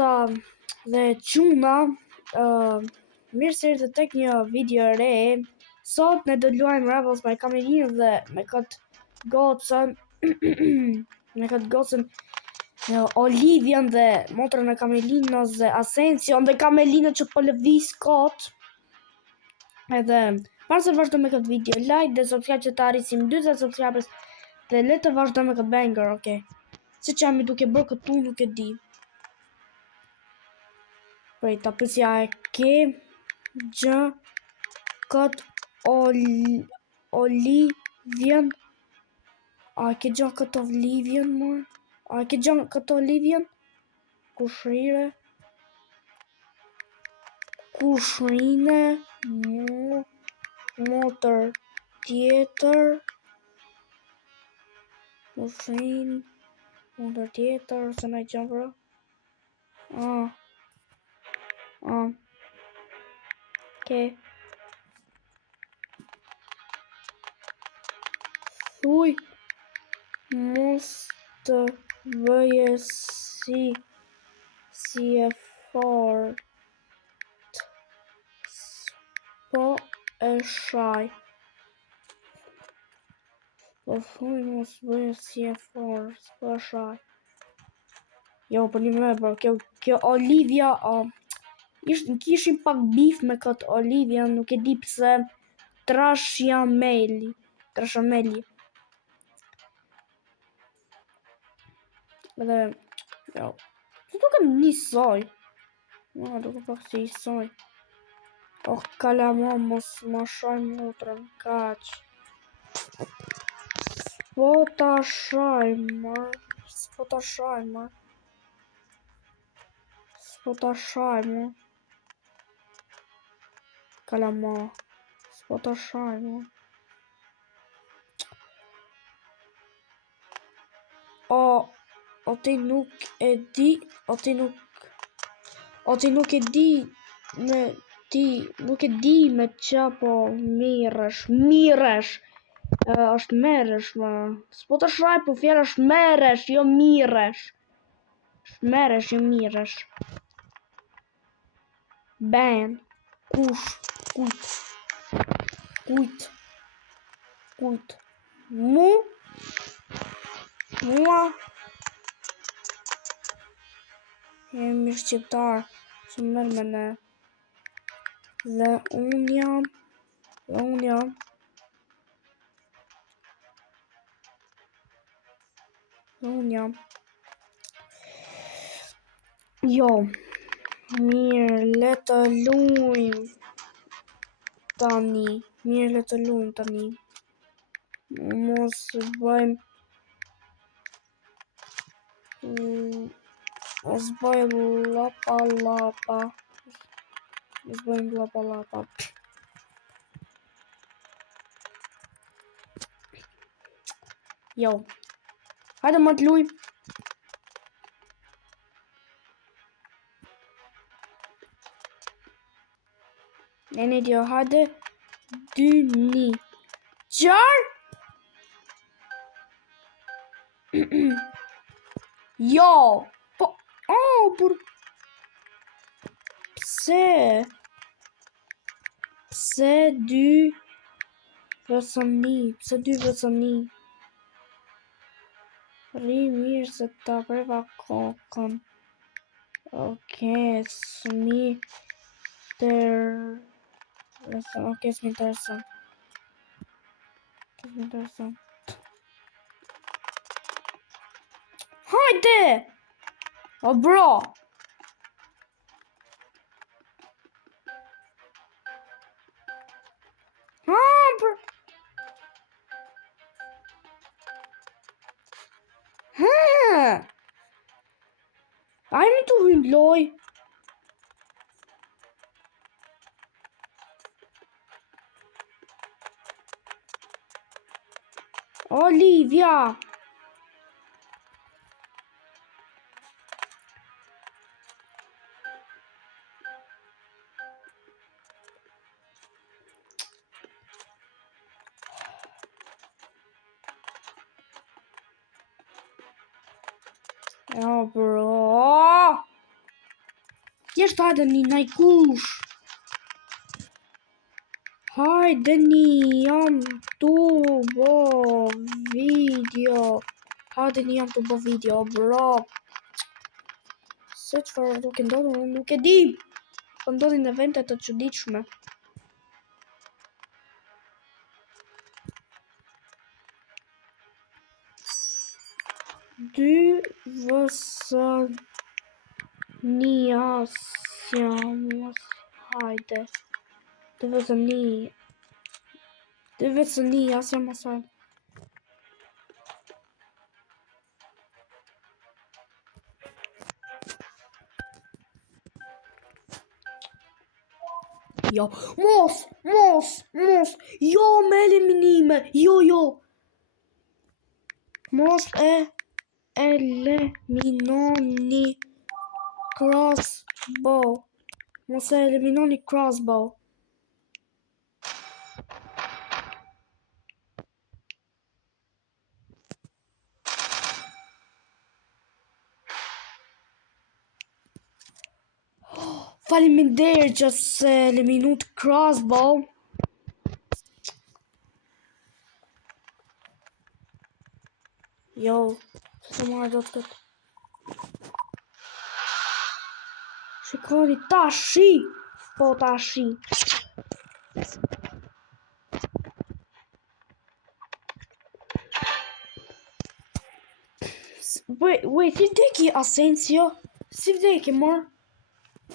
vllata dhe çuna, mirë se erdhët tek një video e re. Sot ne do luajmë Rebels me Kamelinën dhe me këtë gocën me këtë gocën Olivian dhe motrën e Kamelinës dhe Ascension dhe Kamelinën që po lëviz kot. Edhe para se vazhdojmë me këtë video, like dhe subscribe që të arrisim 40 subscribers dhe le të vazhdojmë me këtë banger, okay? Se që jam i duke bërë këtu nuk e di. Prej ta pësja e ke gjë këtë Olivian. A ke gjë këtë Olivian, mor? A ke gjë këtë Olivian? Kushrire motër tjetër. Motër tjetër, se na i gjë bro. Okay. Thuj mos të bëje si e fort. Po e shaj. Po thuj mos bëje si e fort. Po e shaj. Jo, për një me bro, kjo Olivia, kishim pak bif me këtë Olivia, nuk e di pse. Trashameli. Edhe, jo, se duke një soj. Duke pak si i soj. Kalama, mos ma shaj motrën, kaq. S'po ta shaj, mor. Kalama, s'po ta shaj, mor. O ti nuk e di, me qa po miresh. Është meresh, ma. S'po të shaj, po fjera është meresh, jo miresh. Meresh, jo miresh. Ben. Kujt. Mua. Jemi shqiptar, që mërë me ne. Dhe unë jam. Jo, mirë, le të luajmë tani. Mos bëjmë lapa. Jo. Hajde më të luajmë. Hajde 2-1. Qarë? Jo. Po, por pse 2-1? Ri mirë se ta preva kokën. Okej, s'mi interesant. Hajde! O bro! Bro! Ajme të hymloj. Olivia. Oh, bro. thjesht hajdeni najkush. Hajdeni, jam tu bo video. Hajdeni, jam tu bo video, bro. Se çfarë duke ndodhur, unë nuk e di. Po ndodhin evente të çuditshme. Dy vs 1 asjam. Hajde. 2 vs 1. 2 vs 1 asjam asaj. Jo, mos, jo me eliminime, jo. Mos eliminoni crossbow. Mos e eliminoni crossbow. Faleminderit që se eliminut crossbow. Jo, se marrë do të këtë. Shikoni tashi. Po tashi. Wait, si vdeki Asensio? Si vdeki, mor?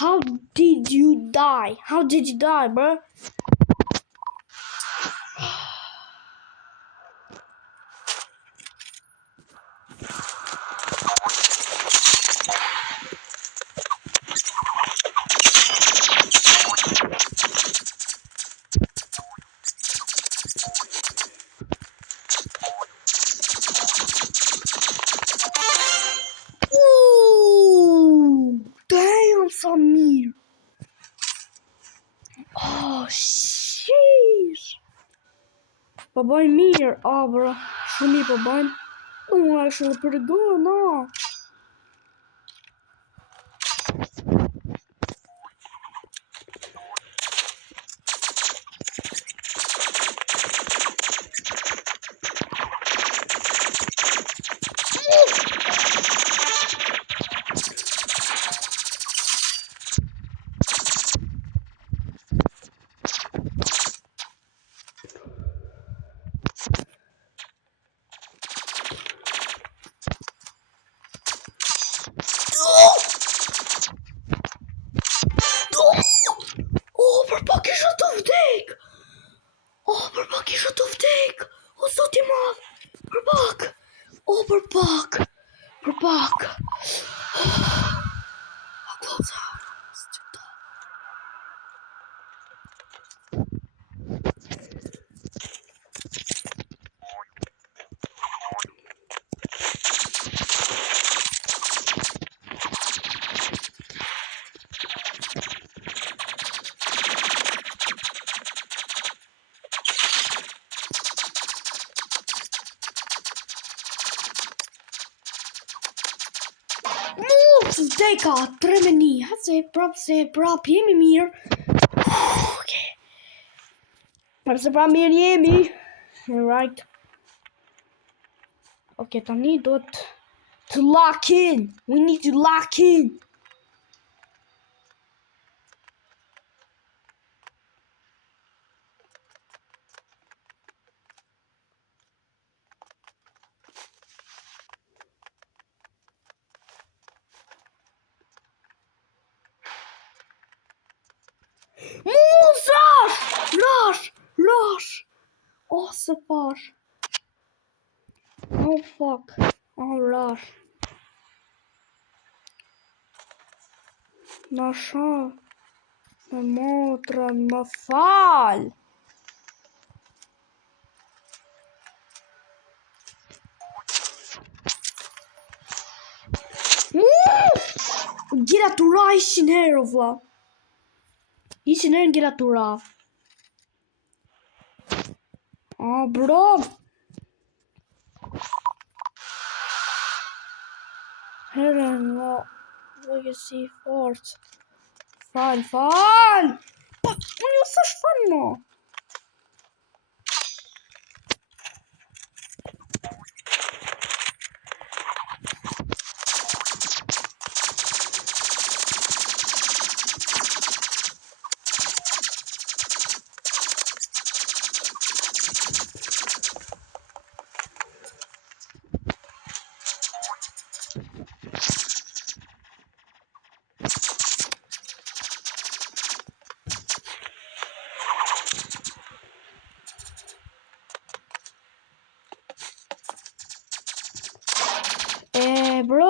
How did you die? How did you die, bro? Damn, Samir. Oh, sheesh. Po bëjmë mirë, bro. Shumë mirë po bëjmë. Unë actually pretty good, no. Për pak isha të vdek. Për pak isha të vdek. O zoti i madh. Për pak. Për pak. Close out. Vdeka, 3-1. Se prap jemi mirë. Okay. Se prap mirë jemi. Right. Okay, tani duhet to lock in. We need to lock in. Rush! Oh, se pash. Oh, fuck. Oh, rush. Në shoh. Në motrën, më fal. Gjera tura ishin herë, vla. Ishin herë gjera tura. Bro. Herën, legacy force. Fal. Po, unë ju thash fal mo. Bro.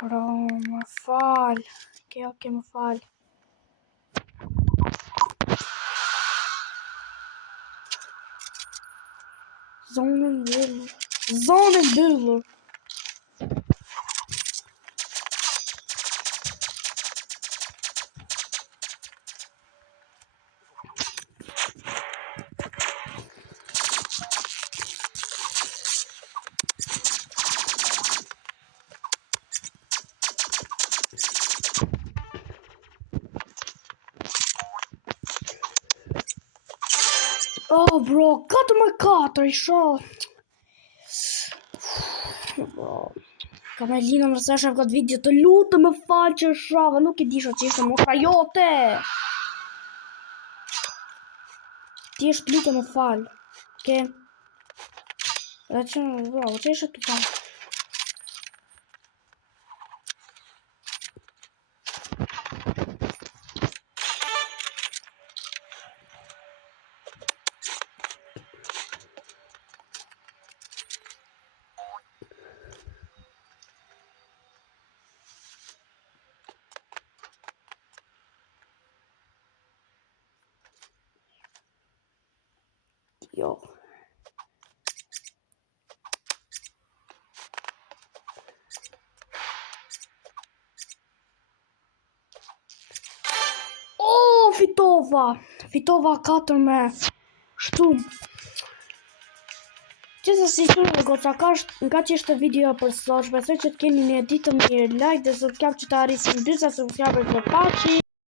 Bro, më fal. Ok, më fal. Zonën mbyllur. Oh, bro, 4-4 i shoh. Bro. Kamerlina më rësa shaf këtë video, të lutë më falë që shava, nuk i disha që ishte mosha jote. Ti është lutë më falë, ke? Dhe që, bro, që ishte të falë? Jo. Oh, fitova 4 me shtum. Gjithsesi shumë goca nga që ishte video për sot, shpresoj që të keni një ditë të mirë, like dhe subscribe që të arrisim 40 subscriber për paçi.